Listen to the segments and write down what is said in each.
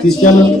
Cristiano.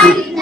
I